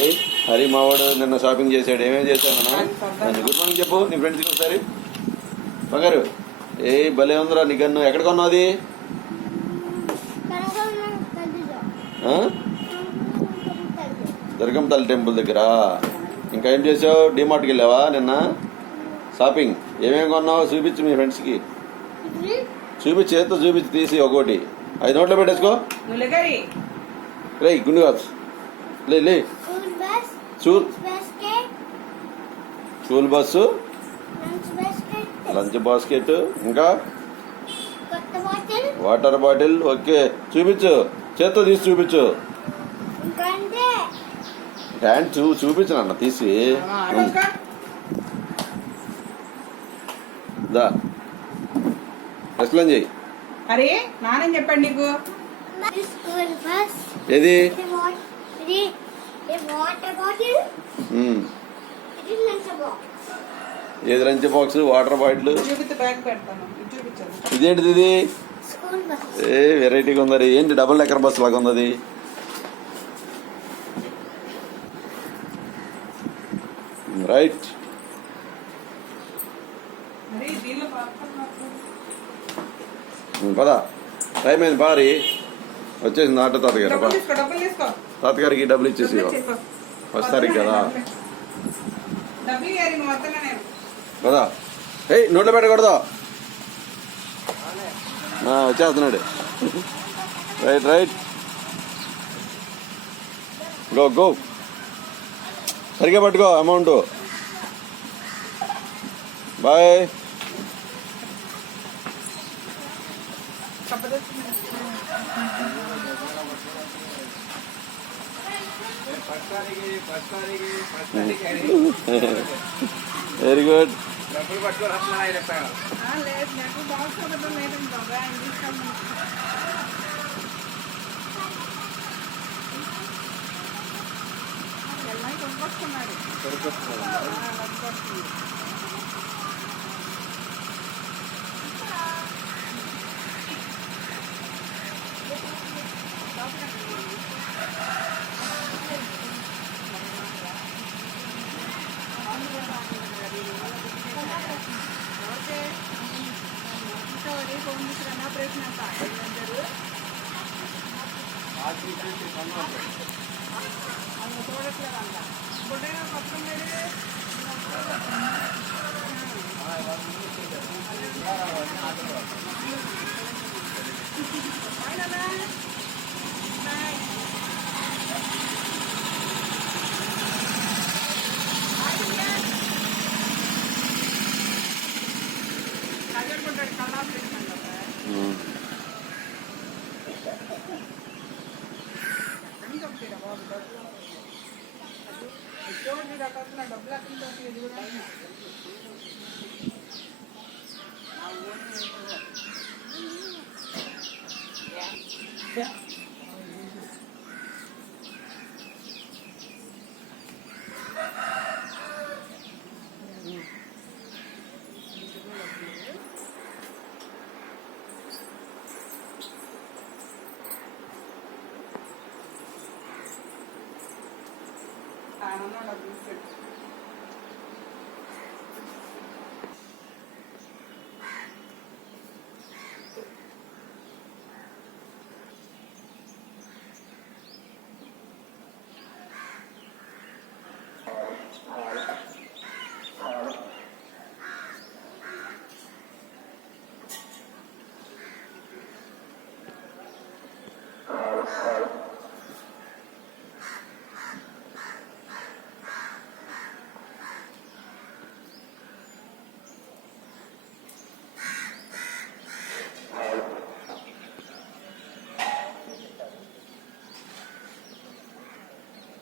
ఏ హరి మావాడు నిన్న షాపింగ్ చేశాడు. ఏమేమి చేశాను గుడ్ మార్నింగ్ చెప్పు నీ ఫ్రెండ్స్కి ఒకసారి. బంగారు ఏ భలే ఉందిరా నీ గన్ను. ఎక్కడ కొన్నావు అది? దుర్గంతల్లి టెంపుల్ దగ్గర. ఇంకా ఏం చేసావు? డిమార్ట్కి వెళ్ళావా నిన్న షాపింగ్? ఏమేమి కొన్నావు చూపించు మీ ఫ్రెండ్స్కి. చూపించి చేత్తో చూపించి తీసి ఒకటి 5 నోట్లో పెట్టేసుకో. రే గుండు కాదు లే స్కూల్ బస్సు, లంచ్ బాస్కెట్, ఇంకా వాటర్ బాటిల్. ఓకే చూపించు, చేత్తో తీసి చూపించు. హ్యాండ్ చూపించు నాన్న తీసి. దా ఎక్స్ప్లెయిన్ చెయ్యి. అరే నానని చెప్పండి నీకు. ఏది ఏది లంచ్ బాక్స్, వాటర్ బాటిల్. ఇదేంటిది? ఇది ఏ వెరైటీగా ఉందని. ఏంటి డబుల్ డెక్కర్ బస్ లాగా ఉంది అది. రైట్ పదా టైం అయింది. పారి వచ్చేసింది ఆటో తాతగారు. తాతగారికి డబ్బులు ఇచ్చేసి 1 తారీఖు కదా. కదా ఏ నోట్లో పెట్టకూడదు. వచ్చేస్తున్నాడు. Right right go go. సరిగ్గా పట్టుకో amount. Bye. Very good. I don't know.